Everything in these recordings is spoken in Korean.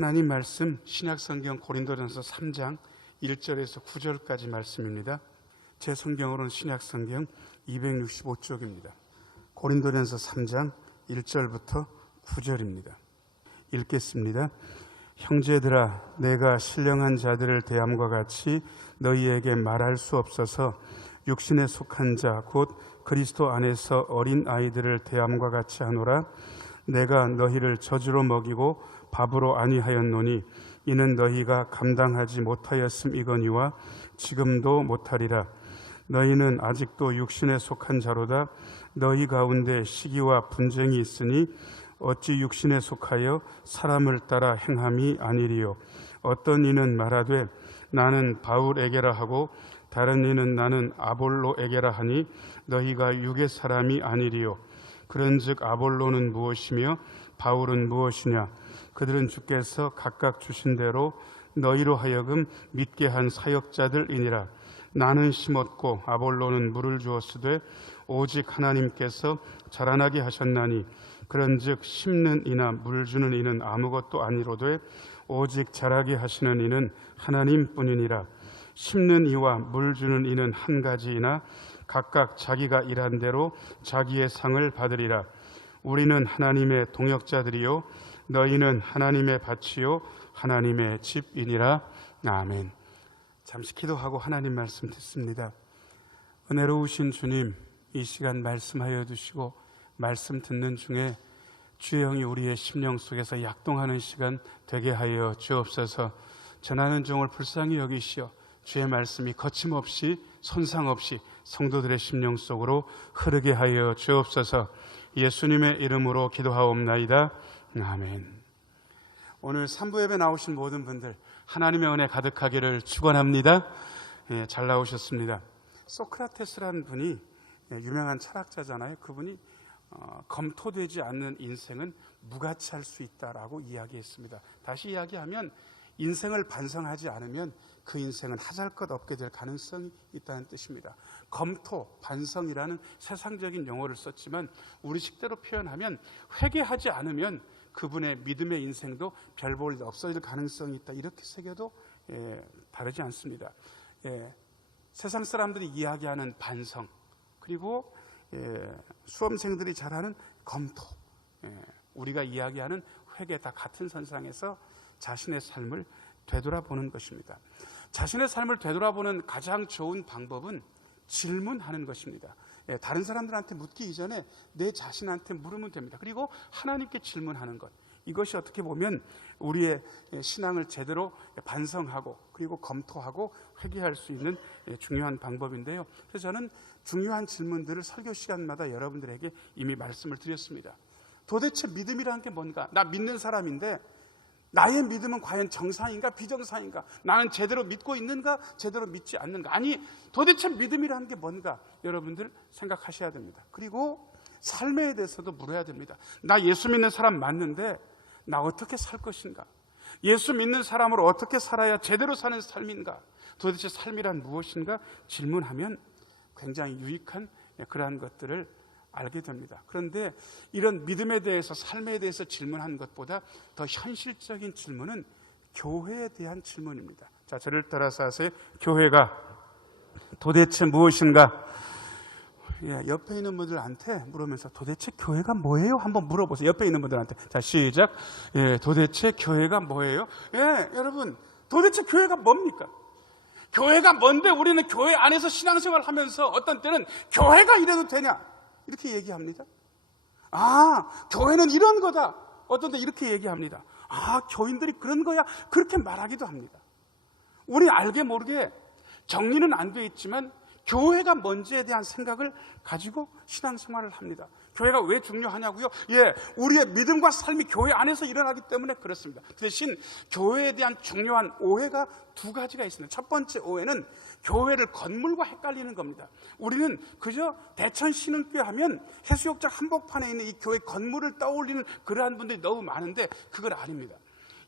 하나님 말씀 신약성경 고린도전서 3장 1절에서 9절까지 말씀입니다. 제 성경으로는 신약성경 265쪽입니다. 고린도전서 3장 1절부터 9절입니다. 읽겠습니다. 형제들아, 내가 신령한 자들을 대함과 같이 너희에게 말할 수 없어서 육신에 속한 자 곧 그리스도 안에서 어린 아이들을 대함과 같이 하노라. 내가 너희를 젖으로 먹이고 밥으로 아니하였노니 이는 너희가 감당하지 못하였음이거니와 지금도 못하리라. 너희는 아직도 육신에 속한 자로다. 너희 가운데 시기와 분쟁이 있으니 어찌 육신에 속하여 사람을 따라 행함이 아니리요. 어떤 이는 말하되 나는 바울에게라 하고 다른 이는 나는 아볼로에게라 하니 너희가 육의 사람이 아니리요. 그런즉 아볼로는 무엇이며 바울은 무엇이냐? 그들은 주께서 각각 주신 대로 너희로 하여금 믿게 한 사역자들이니라. 나는 심었고 아볼로는 물을 주었으되 오직 하나님께서 자라나게 하셨나니 그런즉 심는 이나 물 주는 이는 아무것도 아니로되 오직 자라게 하시는 이는 하나님뿐이니라. 심는 이와 물 주는 이는 한 가지이나 각각 자기가 일한 대로 자기의 상을 받으리라. 우리는 하나님의 동역자들이요 너희는 하나님의 밭이요 하나님의 집이니라. 아멘. 잠시 기도하고 하나님 말씀 듣습니다. 은혜로우신 주님, 이 시간 말씀하여 주시고 말씀 듣는 중에 주의 영이 우리의 심령 속에서 약동하는 시간 되게 하여 주옵소서. 전하는 종을 불쌍히 여기시어 주의 말씀이 거침없이 손상 없이 성도들의 심령 속으로 흐르게 하여 주옵소서. 예수님의 이름으로 기도하옵나이다. 아멘. 오늘 3부 예배 나오신 모든 분들 하나님의 은혜 가득하기를 축원합니다. 잘 나오셨습니다. 소크라테스라는 분이 유명한 철학자잖아요. 그분이 검토되지 않는 인생은 무가치할 수 있다라고 이야기했습니다. 다시 이야기하면 인생을 반성하지 않으면 그 인생은 하잘것없게 될 가능성이 있다는 뜻입니다. 검토, 반성이라는 세상적인 용어를 썼지만 우리식대로 표현하면 회개하지 않으면 그분의 믿음의 인생도 별 볼 일 없어질 가능성이 있다. 이렇게 새겨도 다르지 않습니다. 세상 사람들이 이야기하는 반성, 그리고 수험생들이 잘하는 검토, 우리가 이야기하는 회개, 다 같은 선상에서 자신의 삶을 되돌아보는 것입니다. 자신의 삶을 되돌아보는 가장 좋은 방법은 질문하는 것입니다. 다른 사람들한테 묻기 이전에 내 자신한테 물으면 됩니다. 그리고 하나님께 질문하는 것, 이것이 어떻게 보면 우리의 신앙을 제대로 반성하고 그리고 검토하고 회개할 수 있는 중요한 방법인데요. 그래서 저는 중요한 질문들을 설교 시간마다 여러분들에게 이미 말씀을 드렸습니다. 도대체 믿음이라는 게 뭔가? 나 믿는 사람인데 나의 믿음은 과연 정상인가 비정상인가? 나는 제대로 믿고 있는가 제대로 믿지 않는가? 아니, 도대체 믿음이라는 게 뭔가? 여러분들 생각하셔야 됩니다. 그리고 삶에 대해서도 물어야 됩니다. 나 예수 믿는 사람 맞는데 나 어떻게 살 것인가? 예수 믿는 사람으로 어떻게 살아야 제대로 사는 삶인가? 도대체 삶이란 무엇인가? 질문하면 굉장히 유익한 그러한 것들을 알게 됩니다. 그런데 이런 믿음에 대해서, 삶에 대해서 질문하는 것보다 더 현실적인 질문은 교회에 대한 질문입니다. 자, 저를 따라서 하세요. 교회가 도대체 무엇인가? 옆에 있는 분들한테 물으면서 도대체 교회가 뭐예요? 한번 물어보세요. 옆에 있는 분들한테. 자, 시작. 도대체 교회가 뭐예요? 여러분, 도대체 교회가 뭡니까? 교회가 뭔데 우리는 교회 안에서 신앙생활을 하면서 어떤 때는 교회가 이래도 되냐? 이렇게 얘기합니다. 교회는 이런 거다. 어떤 때 이렇게 얘기합니다. 교인들이 그런 거야. 그렇게 말하기도 합니다. 우리 알게 모르게 정리는 안 돼 있지만 교회가 뭔지에 대한 생각을 가지고 신앙생활을 합니다. 교회가 왜 중요하냐고요? 우리의 믿음과 삶이 교회 안에서 일어나기 때문에 그렇습니다. 그 대신 교회에 대한 중요한 오해가 두 가지가 있습니다. 첫 번째 오해는 교회를 건물과 헷갈리는 겁니다. 우리는 그저 대천신흥교회 하면 해수욕장 한복판에 있는 이 교회 건물을 떠올리는 그러한 분들이 너무 많은데 그건 아닙니다.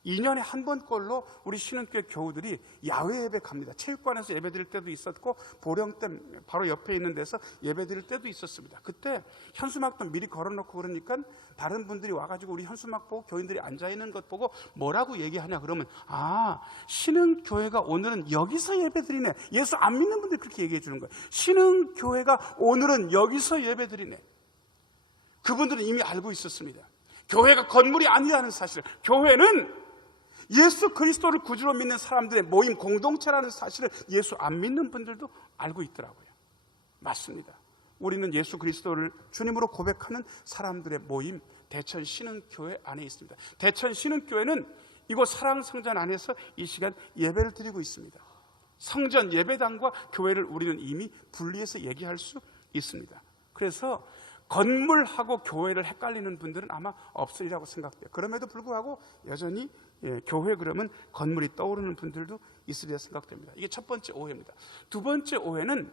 2년에 한 번꼴로 우리 신흥교회 교우들이 야외 예배 갑니다. 체육관에서 예배 드릴 때도 있었고 보령 때 바로 옆에 있는 데서 예배 드릴 때도 있었습니다. 그때 현수막도 미리 걸어놓고 그러니까 다른 분들이 와가지고 우리 현수막 보고 교인들이 앉아있는 것 보고 뭐라고 얘기하냐 그러면 신흥교회가 오늘은 여기서 예배 드리네. 예수 안 믿는 분들이 그렇게 얘기해 주는 거예요. 신흥교회가 오늘은 여기서 예배 드리네. 그분들은 이미 알고 있었습니다. 교회가 건물이 아니라는 사실, 교회는 예수 그리스도를 구주로 믿는 사람들의 모임 공동체라는 사실을 예수 안 믿는 분들도 알고 있더라고요. 맞습니다. 우리는 예수 그리스도를 주님으로 고백하는 사람들의 모임 대천 신흥교회 안에 있습니다. 대천 신흥교회는 이곳 사랑성전 안에서 이 시간 예배를 드리고 있습니다. 성전 예배당과 교회를 우리는 이미 분리해서 얘기할 수 있습니다. 그래서 건물하고 교회를 헷갈리는 분들은 아마 없으리라고 생각돼요. 그럼에도 불구하고 여전히 교회 그러면 건물이 떠오르는 분들도 있으리라 생각됩니다. 이게 첫 번째 오해입니다. 두 번째 오해는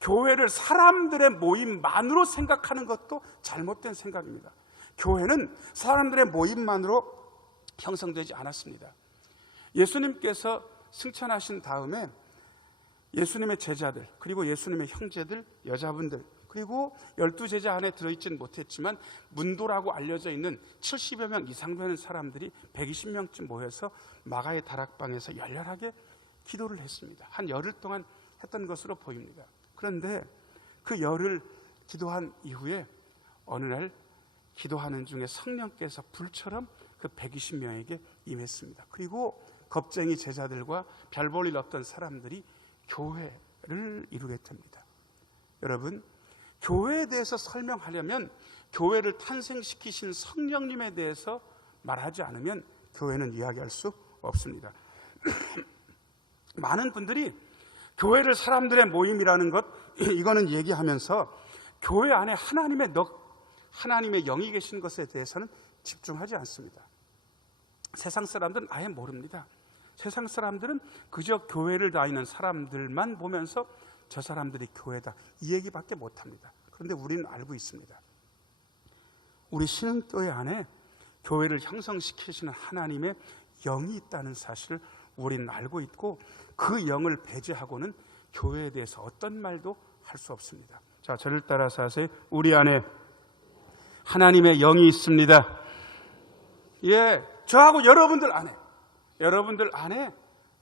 교회를 사람들의 모임만으로 생각하는 것도 잘못된 생각입니다. 교회는 사람들의 모임만으로 형성되지 않았습니다. 예수님께서 승천하신 다음에 예수님의 제자들, 그리고 예수님의 형제들, 여자분들, 그리고 12제자 안에 들어있지는 못했지만 문도라고 알려져 있는 70여 명 이상 되는 사람들이 120명쯤 모여서 마가의 다락방에서 열렬하게 기도를 했습니다. 한 열흘 동안 했던 것으로 보입니다. 그런데 그 열흘 기도한 이후에 어느 날 기도하는 중에 성령께서 불처럼 그 120명에게 임했습니다. 그리고 겁쟁이 제자들과 별 볼 일 없던 사람들이 교회를 이루게 됩니다. 여러분, 교회에 대해서 설명하려면 교회를 탄생시키신 성령님에 대해서 말하지 않으면 교회는 이야기할 수 없습니다. 많은 분들이 교회를 사람들의 모임이라는 것, 이거는 얘기하면서 교회 안에 하나님의 영이 계신 것에 대해서는 집중하지 않습니다. 세상 사람들은 아예 모릅니다. 세상 사람들은 그저 교회를 다니는 사람들만 보면서 저 사람들이 교회다, 이 얘기밖에 못합니다. 그런데 우리는 알고 있습니다. 우리 신흥교회 안에 교회를 형성시키시는 하나님의 영이 있다는 사실을 우리는 알고 있고, 그 영을 배제하고는 교회에 대해서 어떤 말도 할 수 없습니다. 자, 저를 따라서 하세요. 우리 안에 하나님의 영이 있습니다. 저하고 여러분들 안에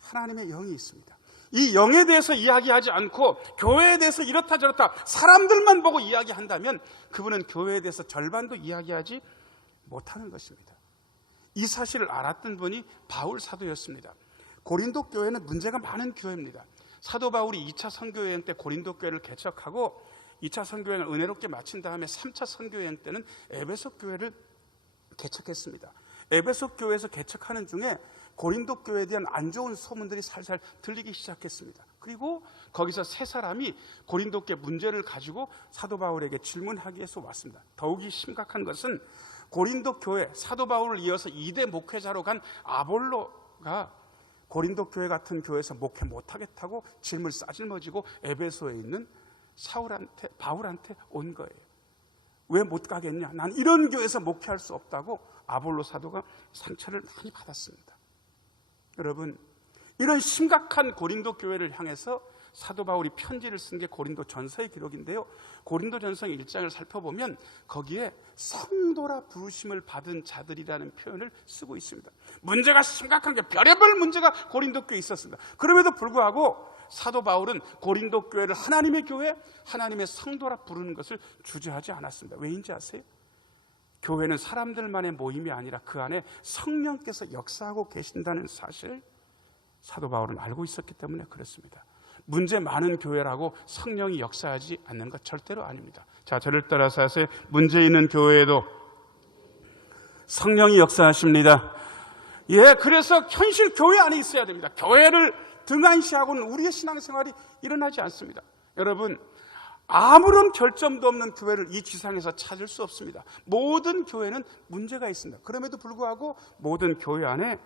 하나님의 영이 있습니다. 이 영에 대해서 이야기하지 않고 교회에 대해서 이렇다 저렇다 사람들만 보고 이야기한다면 그분은 교회에 대해서 절반도 이야기하지 못하는 것입니다. 이 사실을 알았던 분이 바울 사도였습니다. 고린도 교회는 문제가 많은 교회입니다. 사도 바울이 2차 선교여행 때 고린도 교회를 개척하고 2차 선교여행을 은혜롭게 마친 다음에 3차 선교여행 때는 에베소 교회를 개척했습니다. 에베소 교회에서 개척하는 중에 고린도 교회에 대한 안 좋은 소문들이 살살 들리기 시작했습니다. 그리고 거기서 세 사람이 고린도 교회 문제를 가지고 사도 바울에게 질문하기 위해서 왔습니다. 더욱이 심각한 것은 고린도 교회, 사도 바울을 이어서 2대 목회자로 간 아볼로가 고린도 교회 같은 교회에서 목회 못하겠다고 짐을 싸질머지고 에베소에 있는 바울한테 온 거예요. 왜 못 가겠냐? 난 이런 교회에서 목회할 수 없다고 아볼로 사도가 상처를 많이 받았습니다. 여러분, 이런 심각한 고린도 교회를 향해서 사도 바울이 편지를 쓴 게 고린도 전서의 기록인데요, 고린도 전서 1장을 살펴보면 거기에 성도라 부르심을 받은 자들이라는 표현을 쓰고 있습니다. 문제가 심각한 게 별의별 문제가 고린도 교회에 있었습니다. 그럼에도 불구하고 사도 바울은 고린도 교회를 하나님의 교회, 하나님의 성도라 부르는 것을 주저하지 않았습니다. 왜인지 아세요? 교회는 사람들만의 모임이 아니라 그 안에 성령께서 역사하고 계신다는 사실, 사도 바울은 알고 있었기 때문에 그렇습니다. 문제 많은 교회라고 성령이 역사하지 않는 것 절대로 아닙니다. 자, 저를 따라서 하세요. 문제 있는 교회에도 성령이 역사하십니다. 그래서 현실 교회 안에 있어야 됩니다. 교회를 등한시하고는 우리의 신앙생활이 일어나지 않습니다. 여러분, 아무런 결점도 없는 교회를 이 지상에서 찾을 수 없습니다. 모든 교회는 문제가 있습니다. 그럼에도 불구하고 모든 교회 안에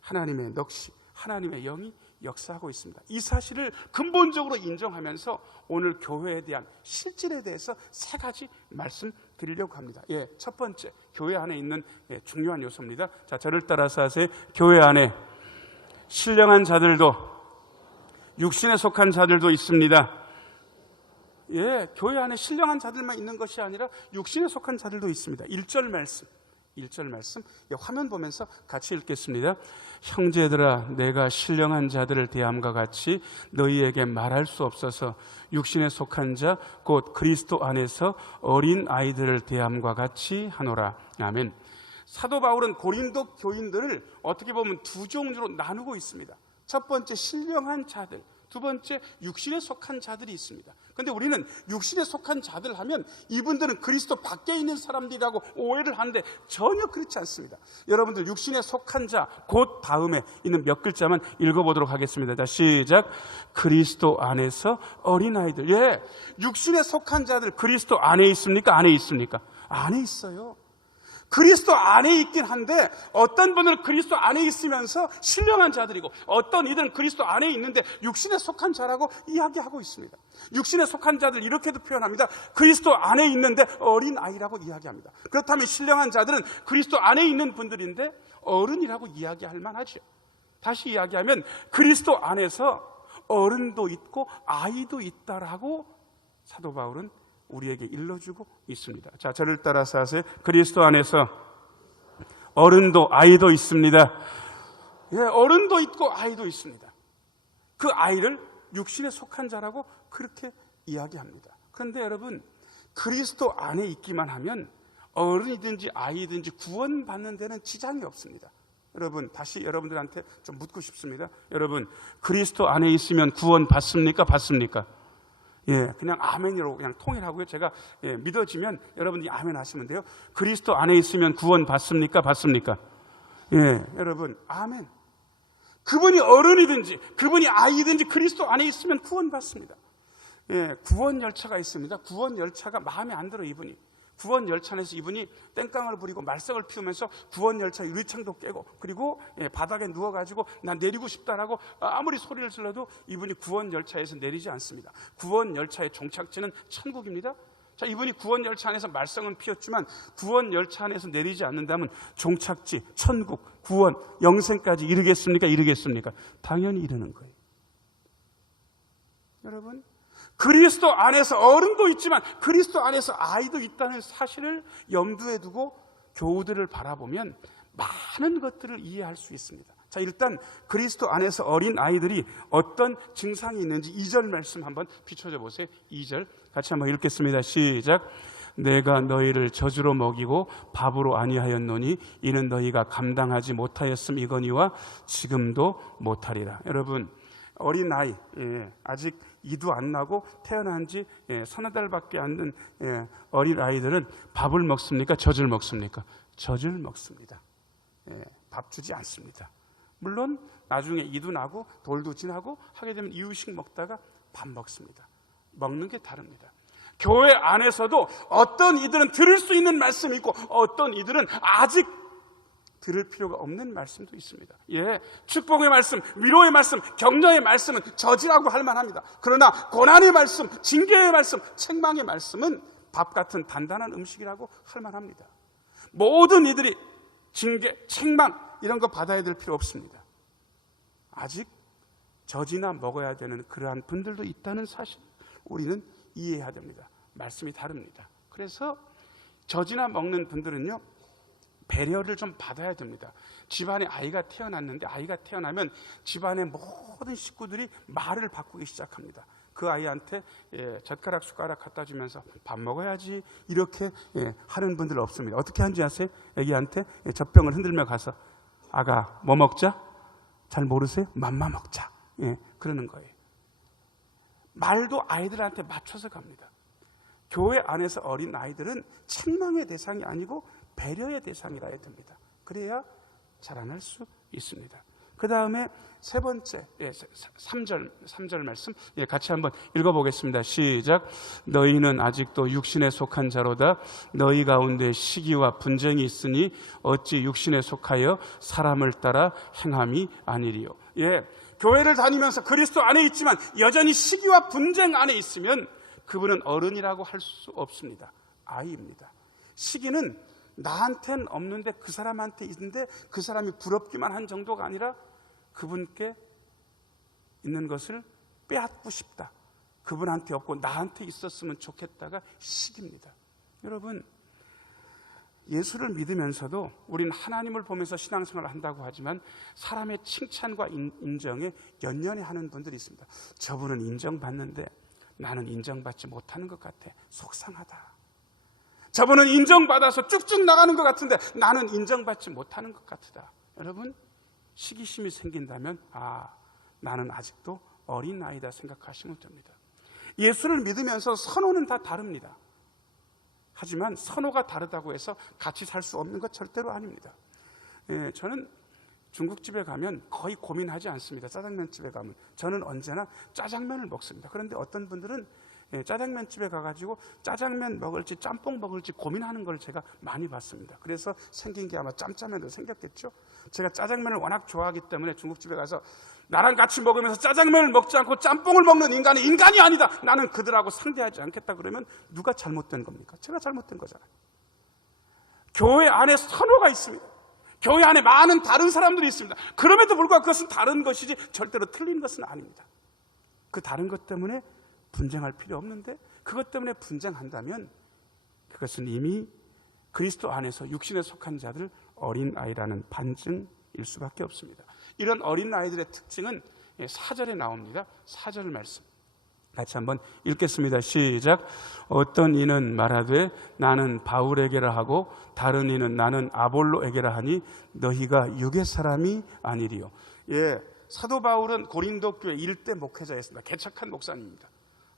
하나님의 넋이, 하나님의 영이 역사하고 있습니다. 이 사실을 근본적으로 인정하면서 오늘 교회에 대한 실질에 대해서 세 가지 말씀드리려고 합니다. 첫 번째, 교회 안에 있는 중요한 요소입니다. 자, 저를 따라서 하세요. 교회 안에 신령한 자들도 육신에 속한 자들도 있습니다. 교회 안에 신령한 자들만 있는 것이 아니라 육신에 속한 자들도 있습니다. 1절 말씀 화면 보면서 같이 읽겠습니다. 형제들아, 내가 신령한 자들을 대함과 같이 너희에게 말할 수 없어서 육신에 속한 자 곧 그리스도 안에서 어린 아이들을 대함과 같이 하노라. 아멘. 사도 바울은 고린도 교인들을 어떻게 보면 두 종류로 나누고 있습니다. 첫 번째, 신령한 자들, 두 번째, 육신에 속한 자들이 있습니다. 그런데 우리는 육신에 속한 자들 하면 이분들은 그리스도 밖에 있는 사람들이라고 오해를 하는데 전혀 그렇지 않습니다. 여러분들, 육신에 속한 자, 곧 다음에 있는 몇 글자만 읽어보도록 하겠습니다. 자, 시작. 그리스도 안에서 어린아이들. 육신에 속한 자들 그리스도 안에 있습니까? 안에 있습니까? 안에 있어요. 그리스도 안에 있긴 한데 어떤 분들은 그리스도 안에 있으면서 신령한 자들이고 어떤 이들은 그리스도 안에 있는데 육신에 속한 자라고 이야기하고 있습니다. 육신에 속한 자들 이렇게도 표현합니다. 그리스도 안에 있는데 어린아이라고 이야기합니다. 그렇다면 신령한 자들은 그리스도 안에 있는 분들인데 어른이라고 이야기할 만하죠. 다시 이야기하면 그리스도 안에서 어른도 있고 아이도 있다라고 사도 바울은 우리에게 일러주고 있습니다. 자, 저를 따라서 하세요. 그리스도 안에서 어른도 아이도 있습니다. 어른도 있고 아이도 있습니다. 그 아이를 육신에 속한 자라고 그렇게 이야기합니다. 그런데 여러분, 그리스도 안에 있기만 하면 어른이든지 아이든지 구원받는 데는 지장이 없습니다. 여러분, 다시 여러분들한테 좀 묻고 싶습니다. 여러분, 그리스도 안에 있으면 구원 받습니까? 받습니까? 그냥 아멘이라고 그냥 통일하고요. 제가 믿어지면 여러분이 아멘 하시면 돼요. 그리스도 안에 있으면 구원 받습니까? 받습니까? 여러분, 아멘. 그분이 어른이든지 그분이 아이든지 그리스도 안에 있으면 구원 받습니다. 구원 열차가 있습니다. 구원 열차가 마음에 안 들어 이분이. 구원 열차 안에서 이분이 땡깡을 부리고 말썽을 피우면서 구원 열차 유리창도 깨고 그리고 바닥에 누워가지고 난 내리고 싶다라고 아무리 소리를 질러도 이분이 구원 열차에서 내리지 않습니다. 구원 열차의 종착지는 천국입니다. 자, 이분이 구원 열차 안에서 말썽은 피웠지만 구원 열차 안에서 내리지 않는다면 종착지, 천국, 구원, 영생까지 이르겠습니까? 이르겠습니까? 당연히 이르는 거예요. 여러분, 그리스도 안에서 어른도 있지만 그리스도 안에서 아이도 있다는 사실을 염두에 두고 교우들을 바라보면 많은 것들을 이해할 수 있습니다. 자, 일단 그리스도 안에서 어린 아이들이 어떤 증상이 있는지 2절 말씀 한번 비춰줘 보세요. 2절 같이 한번 읽겠습니다. 시작. 내가 너희를 저주로 먹이고 밥으로 아니하였노니 이는 너희가 감당하지 못하였음이거니와 지금도 못하리라. 여러분, 어린아이, 아직 이도 안 나고 태어난 지 서너 달밖에 안 된 어린아이들은 밥을 먹습니까? 젖을 먹습니까? 젖을 먹습니다. 밥 주지 않습니다. 물론 나중에 이도 나고 돌도 지나고 하게 되면 이유식 먹다가 밥 먹습니다. 먹는 게 다릅니다. 교회 안에서도 어떤 이들은 들을 수 있는 말씀이 있고 어떤 이들은 아직 들을 필요가 없는 말씀도 있습니다. 축복의 말씀, 위로의 말씀, 격려의 말씀은 저지라고 할 만합니다. 그러나 고난의 말씀, 징계의 말씀, 책망의 말씀은 밥 같은 단단한 음식이라고 할 만합니다. 모든 이들이 징계, 책망 이런 거 받아야 될 필요 없습니다. 아직 젖이나 먹어야 되는 그러한 분들도 있다는 사실 우리는 이해해야 됩니다. 말씀이 다릅니다. 그래서 젖이나 먹는 분들은요, 배려를 좀 받아야 됩니다. 집안에 아이가 태어났는데 아이가 태어나면 집안의 모든 식구들이 말을 바꾸기 시작합니다. 그 아이한테 젓가락 숟가락 갖다 주면서 밥 먹어야지 이렇게 하는 분들 없습니다. 어떻게 하는지 아세요? 애기한테 젖병을 흔들며 가서 아가 뭐 먹자? 잘 모르세요? 맘마 먹자. 그러는 거예요. 말도 아이들한테 맞춰서 갑니다. 교회 안에서 어린 아이들은 책망의 대상이 아니고 배려의 대상이라 해야 됩니다. 그래야 자라날 수 있습니다. 그 다음에 세 번째 3절 말씀 같이 한번 읽어보겠습니다. 시작. 너희는 아직도 육신에 속한 자로다. 너희 가운데 시기와 분쟁이 있으니 어찌 육신에 속하여 사람을 따라 행함이 아니리요. 교회를 다니면서 그리스도 안에 있지만 여전히 시기와 분쟁 안에 있으면 그분은 어른이라고 할 수 없습니다. 아이입니다. 시기는 나한테는 없는데 그 사람한테 있는데 그 사람이 부럽기만 한 정도가 아니라 그분께 있는 것을 빼앗고 싶다. 그분한테 없고 나한테 있었으면 좋겠다가 시기입니다. 여러분, 예수를 믿으면서도 우리는 하나님을 보면서 신앙생활을 한다고 하지만 사람의 칭찬과 인정에 연연해 하는 분들이 있습니다. 저분은 인정받는데 나는 인정받지 못하는 것 같아. 속상하다. 저분은 인정받아서 쭉쭉 나가는 것 같은데 나는 인정받지 못하는 것 같다. 여러분, 시기심이 생긴다면 나는 아직도 어린아이다 생각하시면 됩니다. 예수를 믿으면서 선호는 다 다릅니다. 하지만 선호가 다르다고 해서 같이 살 수 없는 것 절대로 아닙니다. 저는 중국집에 가면 거의 고민하지 않습니다. 짜장면집에 가면 저는 언제나 짜장면을 먹습니다. 그런데 어떤 분들은 짜장면집에 가가지고 짜장면 먹을지 짬뽕 먹을지 고민하는 걸 제가 많이 봤습니다. 그래서 생긴 게 아마 짬짜면도 생겼겠죠. 제가 짜장면을 워낙 좋아하기 때문에 중국집에 가서 나랑 같이 먹으면서 짜장면을 먹지 않고 짬뽕을 먹는 인간이 인간이 아니다. 나는 그들하고 상대하지 않겠다 그러면 누가 잘못된 겁니까? 제가 잘못된 거잖아요. 교회 안에 선호가 있습니다. 교회 안에 많은 다른 사람들이 있습니다. 그럼에도 불구하고 그것은 다른 것이지 절대로 틀린 것은 아닙니다. 그 다른 것 때문에 분쟁할 필요 없는데 그것 때문에 분쟁한다면 그것은 이미 그리스도 안에서 육신에 속한 자들 어린아이라는 반증일 수밖에 없습니다. 이런 어린아이들의 특징은 4절에 나옵니다. 4절 말씀 같이 한번 읽겠습니다. 시작. 어떤 이는 말하되 나는 바울에게라 하고 다른 이는 나는 아볼로에게라 하니 너희가 육의 사람이 아니리요. 사도 바울은 고린도 교회 일대 목회자였습니다. 개척한 목사님입니다.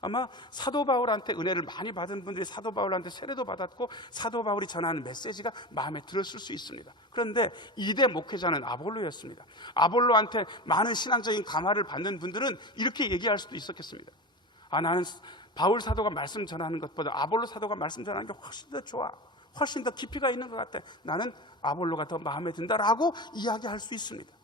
아마 사도 바울한테 은혜를 많이 받은 분들이 사도 바울한테 세례도 받았고 사도 바울이 전하는 메시지가 마음에 들었을 수 있습니다. 그런데 2대 목회자는 아볼로였습니다. 아볼로한테 많은 신앙적인 감화를 받는 분들은 이렇게 얘기할 수도 있었겠습니다. 나는 바울 사도가 말씀 전하는 것보다 아볼로 사도가 말씀 전하는 게 훨씬 더 좋아. 훨씬 더 깊이가 있는 것 같아. 나는 아볼로가 더 마음에 든다라고 이야기할 수 있습니다.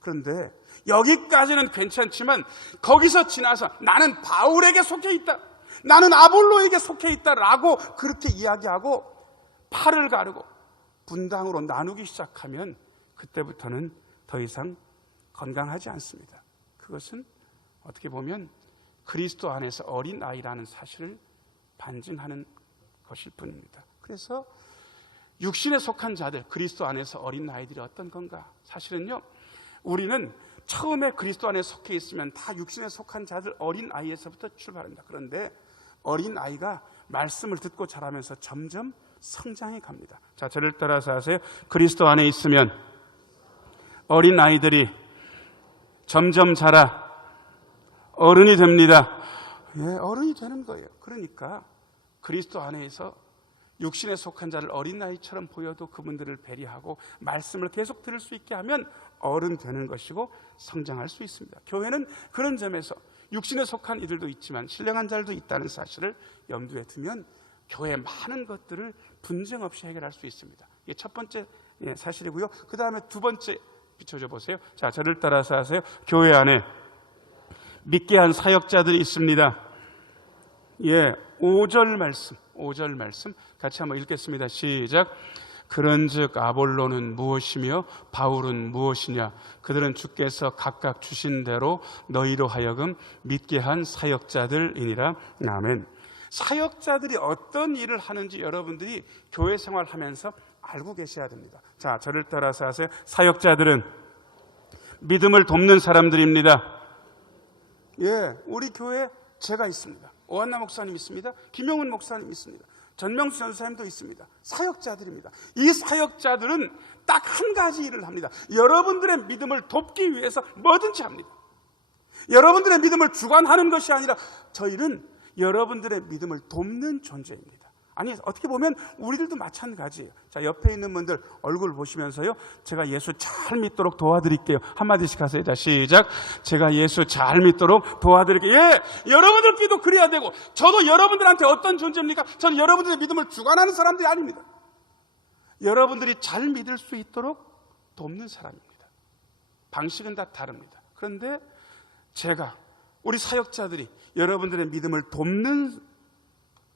그런데 여기까지는 괜찮지만 거기서 지나서 나는 바울에게 속해 있다. 나는 아볼로에게 속해 있다라고 그렇게 이야기하고 팔을 가르고 분당으로 나누기 시작하면 그때부터는 더 이상 건강하지 않습니다. 그것은 어떻게 보면 그리스도 안에서 어린아이라는 사실을 반증하는 것일 뿐입니다. 그래서 육신에 속한 자들, 그리스도 안에서 어린아이들이 어떤 건가? 사실은요, 우리는 처음에 그리스도 안에 속해 있으면 다 육신에 속한 자들 어린아이에서부터 출발합니다. 그런데 어린아이가 말씀을 듣고 자라면서 점점 성장해 갑니다. 자, 저를 따라서 하세요. 그리스도 안에 있으면 어린아이들이 점점 자라 어른이 됩니다. 어른이 되는 거예요. 그러니까 그리스도 안에서 육신에 속한 자를 어린아이처럼 보여도 그분들을 배려하고 말씀을 계속 들을 수 있게 하면 어른 되는 것이고 성장할 수 있습니다. 교회는 그런 점에서 육신에 속한 이들도 있지만 신령한 자들도 있다는 사실을 염두에 두면 교회의 많은 것들을 분쟁 없이 해결할 수 있습니다. 이게 첫 번째 사실이고요. 그 다음에 두 번째 비춰줘 보세요. 자, 저를 따라서 하세요. 교회 안에 믿게 한 사역자들이 있습니다. 5절 말씀 같이 한번 읽겠습니다. 시작. 그런즉 아볼로는 무엇이며 바울은 무엇이냐? 그들은 주께서 각각 주신 대로 너희로 하여금 믿게 한 사역자들이니라. 아멘. 사역자들이 어떤 일을 하는지 여러분들이 교회 생활하면서 알고 계셔야 됩니다. 자, 저를 따라서 하세요. 사역자들은 믿음을 돕는 사람들입니다. 우리 교회에 제가 있습니다. 오한나 목사님 있습니다. 김용훈 목사님 있습니다. 전명수 전사님도 있습니다. 사역자들입니다. 이 사역자들은 딱 한 가지 일을 합니다. 여러분들의 믿음을 돕기 위해서 뭐든지 합니다. 여러분들의 믿음을 주관하는 것이 아니라 저희는 여러분들의 믿음을 돕는 존재입니다. 아니, 어떻게 보면 우리들도 마찬가지예요. 자, 옆에 있는 분들 얼굴 보시면서요, 제가 예수 잘 믿도록 도와드릴게요. 한마디씩 하세요. 자, 시작. 제가 예수 잘 믿도록 도와드릴게요. 여러분들끼리도 그래야 되고, 저도 여러분들한테 어떤 존재입니까? 저는 여러분들의 믿음을 주관하는 사람들이 아닙니다. 여러분들이 잘 믿을 수 있도록 돕는 사람입니다. 방식은 다 다릅니다. 그런데 제가, 우리 사역자들이 여러분들의 믿음을 돕는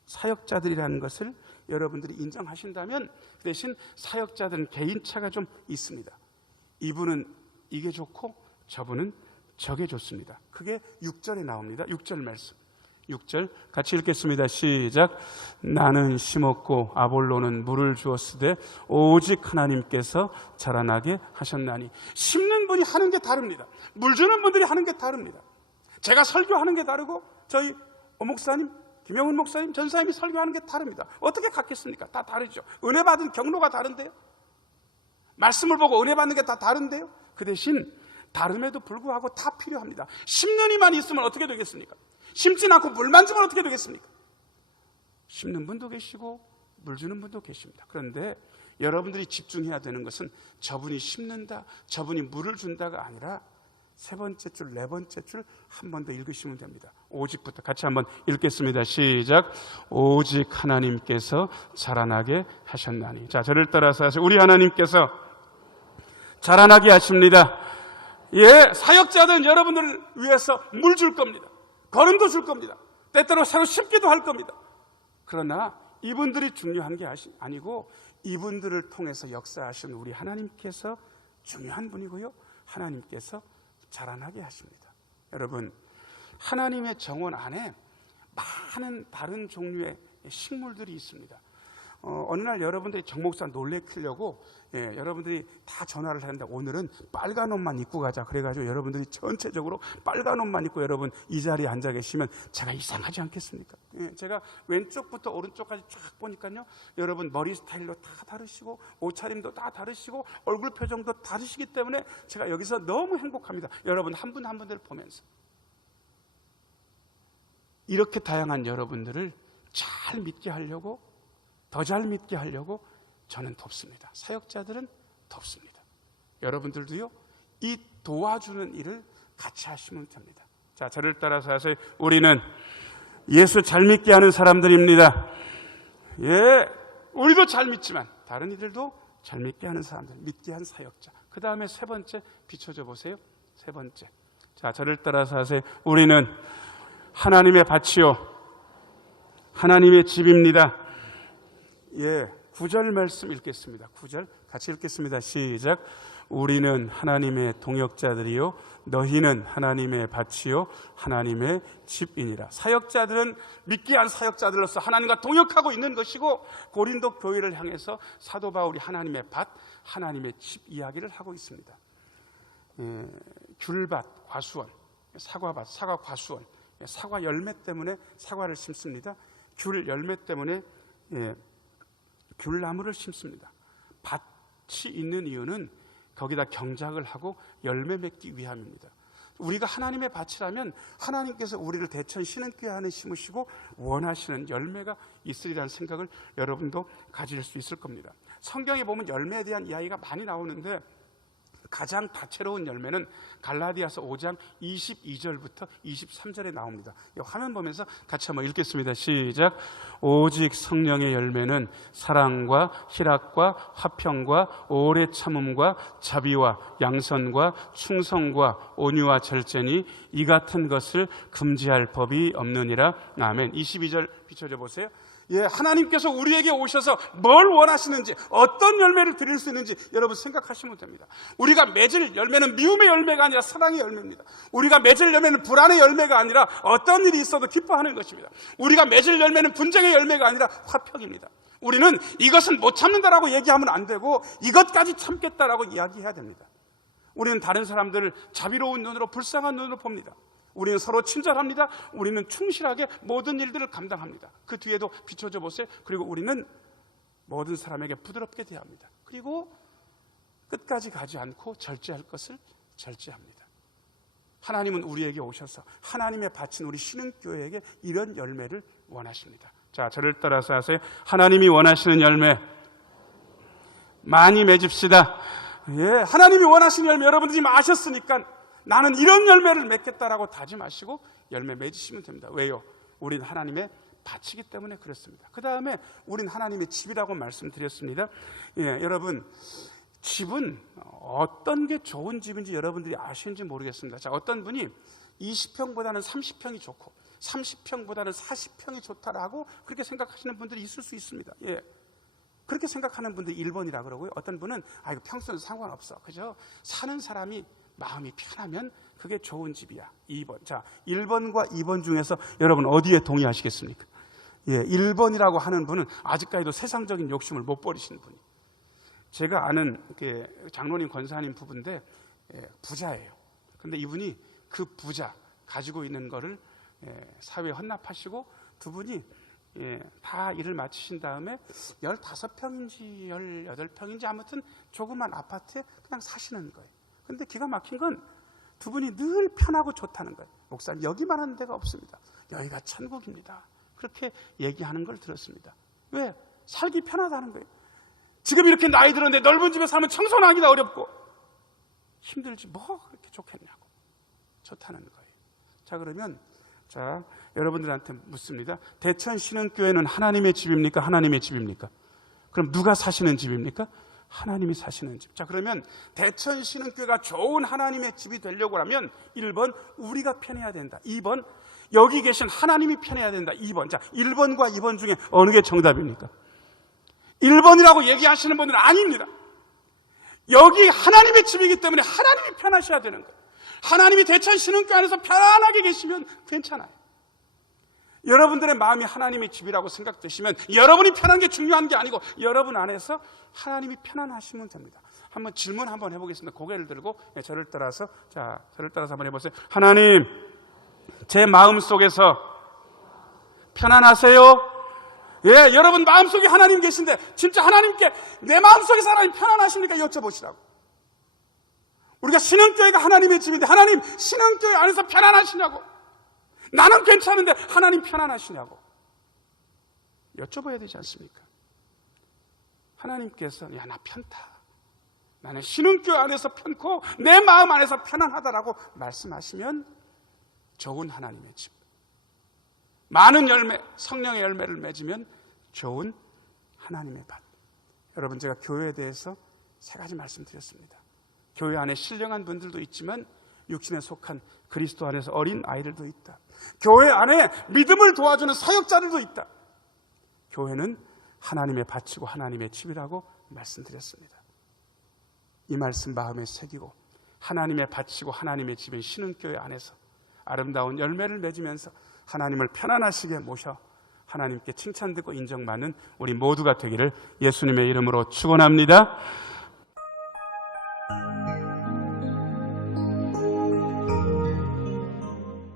사역자들이라는 것을 여러분들이 인정하신다면, 그 대신 사역자들은 개인차가 좀 있습니다. 이분은 이게 좋고 저분은 저게 좋습니다. 그게 6절에 나옵니다. 6절 말씀. 6절 같이 읽겠습니다. 시작. 나는 심었고 아볼로는 물을 주었으되 오직 하나님께서 자라나게 하셨나니. 심는 분이 하는 게 다릅니다. 물 주는 분들이 하는 게 다릅니다. 제가 설교하는 게 다르고 저희 목사님, 김영훈 목사님, 전사님이 설교하는 게 다릅니다. 어떻게 같겠습니까? 다 다르죠. 은혜 받은 경로가 다른데요. 말씀을 보고 은혜 받는 게 다 다른데요. 그 대신 다름에도 불구하고 다 필요합니다. 10년이만 있으면 어떻게 되겠습니까? 심진 않고 물만 주면 어떻게 되겠습니까? 심는 분도 계시고 물 주는 분도 계십니다. 그런데 여러분들이 집중해야 되는 것은 저분이 심는다, 저분이 물을 준다가 아니라 세 번째 줄, 네 번째 줄 한 번 더 읽으시면 됩니다. 오직부터 같이 한번 읽겠습니다. 시작. 오직 하나님께서 자라나게 하셨나니. 자, 저를 따라서 하세요. 우리 하나님께서 자라나게 하십니다. 예, 사역자들은 여러분들을 위해서 물 줄 겁니다. 거름도 줄 겁니다. 때때로 새로 심기도 할 겁니다. 그러나 이분들이 중요한 게 아니고 이분들을 통해서 역사하신 우리 하나님께서 중요한 분이고요. 하나님께서 자라나게 하십니다. 여러분, 하나님의 정원 안에 많은 다른 종류의 식물들이 있습니다. 어느 날 여러분들이 정목사 놀래키려고 여러분들이 다 전화를 하는데 오늘은 빨간 옷만 입고 가자. 그래가지고 여러분들이 전체적으로 빨간 옷만 입고 여러분 이 자리에 앉아 계시면 제가 이상하지 않겠습니까? 제가 왼쪽부터 오른쪽까지 쫙 보니까요, 여러분 머리 스타일도 다 다르시고 옷차림도 다 다르시고 얼굴 표정도 다르시기 때문에 제가 여기서 너무 행복합니다. 여러분 한 분 한 분들 보면서 이렇게 다양한 여러분들을 잘 믿게 하려고, 더 잘 믿게 하려고 저는 돕습니다. 사역자들은 돕습니다. 여러분들도요, 이 도와주는 일을 같이 하시면 됩니다. 자, 저를 따라서 하세요. 우리는 예수 잘 믿게 하는 사람들입니다. 예, 우리도 잘 믿지만 다른 이들도 잘 믿게 하는 사람들, 믿게 한 사역자. 그 다음에 세 번째 비춰줘 보세요. 세 번째. 자, 저를 따라서 하세요. 우리는 하나님의 밭이요, 하나님의 집입니다. 예, 9절 말씀 읽겠습니다. 9절 같이 읽겠습니다. 시작. 우리는 하나님의 동역자들이요 너희는 하나님의 밭이요 하나님의 집이니라. 사역자들은 믿게 한 사역자들로서 하나님과 동역하고 있는 것이고, 고린도 교회를 향해서 사도 바울이 하나님의 밭, 하나님의 집 이야기를 하고 있습니다. 귤밭, 과수원, 사과밭, 사과 과수원. 사과 열매 때문에 사과를 심습니다. 귤 열매 때문에 귤나무를 심습니다. 밭이 있는 이유는 거기다 경작을 하고 열매 맺기 위함입니다. 우리가 하나님의 밭이라면 하나님께서 우리를 대천 신은교회 안에 심으시고 원하시는 열매가 있으리라는 생각을 여러분도 가질 수 있을 겁니다. 성경에 보면 열매에 대한 이야기가 많이 나오는데 가장 다채로운 열매는 갈라디아서 5장 22절부터 23절에 나옵니다. 화면 보면서 같이 한번 읽겠습니다. 시작. 오직 성령의 열매는 사랑과 희락과 화평과 오래 참음과 자비와 양선과 충성과 온유와 절제니 이 같은 것을 금지할 법이 없느니라. 아멘. 22절 비춰줘 보세요. 예, 하나님께서 우리에게 오셔서 뭘 원하시는지, 어떤 열매를 드릴 수 있는지 여러분 생각하시면 됩니다. 우리가 맺을 열매는 미움의 열매가 아니라 사랑의 열매입니다. 우리가 맺을 열매는 불안의 열매가 아니라 어떤 일이 있어도 기뻐하는 것입니다. 우리가 맺을 열매는 분쟁의 열매가 아니라 화평입니다. 우리는 이것은 못 참는다라고 얘기하면 안 되고 이것까지 참겠다라고 이야기해야 됩니다. 우리는 다른 사람들을 자비로운 눈으로, 불쌍한 눈으로 봅니다. 우리는 서로 친절합니다. 우리는 충실하게 모든 일들을 감당합니다. 그 뒤에도 비춰줘 보세요. 그리고 우리는 모든 사람에게 부드럽게 대합니다. 그리고 끝까지 가지 않고 절제할 것을 절제합니다. 하나님은 우리에게 오셔서 하나님의 밭인 우리 신흥교회에게 이런 열매를 원하십니다. 자, 저를 따라서 하세요. 하나님이 원하시는 열매 많이 맺읍시다. 예, 하나님이 원하시는 열매 여러분들이 아셨으니까 나는 이런 열매를 맺겠다라고 다짐하시고 열매 맺으시면 됩니다. 왜요? 우린 하나님의 밭이기 때문에 그렇습니다. 그 다음에 우린 하나님의 집이라고 말씀드렸습니다. 예, 여러분, 집은 어떤 게 좋은 집인지 여러분들이 아시는지 모르겠습니다. 자, 어떤 분이 20평보다는 30평이 좋고 30평보다는 40평이 좋다라고 그렇게 생각하시는 분들이 있을 수 있습니다. 예. 그렇게 생각하는 분들이 1번이라 그러고요. 어떤 분은 이거 평수는 상관없어. 그죠? 사는 사람이 마음이 편하면 그게 좋은 집이야. 2번. 자, 1번과 2번 중에서 여러분 어디에 동의하시겠습니까? 예, 1번이라고 하는 분은 아직까지도 세상적인 욕심을 못 버리시는 분이. 제가 아는 장로님 권사님 부부인데 부자예요. 근데 이분이 그 부자 가지고 있는 거를 사회에 헌납하시고 두 분이 다 일을 마치신 다음에 15평인지 18평인지 아무튼 조그만 아파트에 그냥 사시는 거예요. 근데 기가 막힌 건 두 분이 늘 편하고 좋다는 거예요. 목사님, 여기만한 데가 없습니다. 여기가 천국입니다. 그렇게 얘기하는 걸 들었습니다. 왜? 살기 편하다는 거예요. 지금 이렇게 나이 들었는데 넓은 집에 살면 청소는 하기가 어렵고 힘들지 뭐 그렇게 좋겠냐고. 좋다는 거예요. 자, 그러면 여러분들한테 묻습니다. 대천 신흥교회는 하나님의 집입니까? 하나님의 집입니까? 그럼 누가 사시는 집입니까? 하나님이 사시는 집. 자, 그러면 대천 신흥교회가 좋은 하나님의 집이 되려고 하면 1번 우리가 편해야 된다. 2번 여기 계신 하나님이 편해야 된다. 2번. 자, 1번과 2번 중에 어느 게 정답입니까? 1번이라고 얘기하시는 분들은 아닙니다. 여기 하나님의 집이기 때문에 하나님이 편하셔야 되는 거예요. 하나님이 대천 신흥교회 안에서 편안하게 계시면 괜찮아요. 여러분들의 마음이 하나님의 집이라고 생각되시면 여러분이 편한 게 중요한 게 아니고 여러분 안에서 하나님이 편안하시면 됩니다. 한번 질문 한번 해보겠습니다. 고개를 들고 저를 따라서 한번 해보세요. 하나님, 제 마음속에서 편안하세요? 예, 여러분 마음속에 하나님 계신데 진짜 하나님께 내 마음속에서 하나님 편안하십니까? 여쭤보시라고. 우리가 신흥교회가 하나님의 집인데 하나님 신흥교회 안에서 편안하시냐고. 나는 괜찮은데 하나님 편안하시냐고 여쭤봐야 되지 않습니까? 하나님께서 야, 나 편타. 나는 신흥교회 안에서 편고 내 마음 안에서 편안하다라고 말씀하시면 좋은 하나님의 집. 많은 열매, 성령의 열매를 맺으면 좋은 하나님의 밭. 여러분, 제가 교회에 대해서 3가지 말씀드렸습니다. 교회 안에 신령한 분들도 있지만 육신에 속한 그리스도 안에서 어린 아이들도 있다. 교회 안에 믿음을 도와주는 사역자들도 있다. 교회는 하나님의 밭이고 하나님의 집이라고 말씀드렸습니다. 이 말씀 마음에 새기고 하나님의 밭이고 하나님의 집인 신흥교회 안에서 아름다운 열매를 맺으면서 하나님을 편안하시게 모셔 하나님께 칭찬 듣고 인정받는 우리 모두가 되기를 예수님의 이름으로 축원합니다.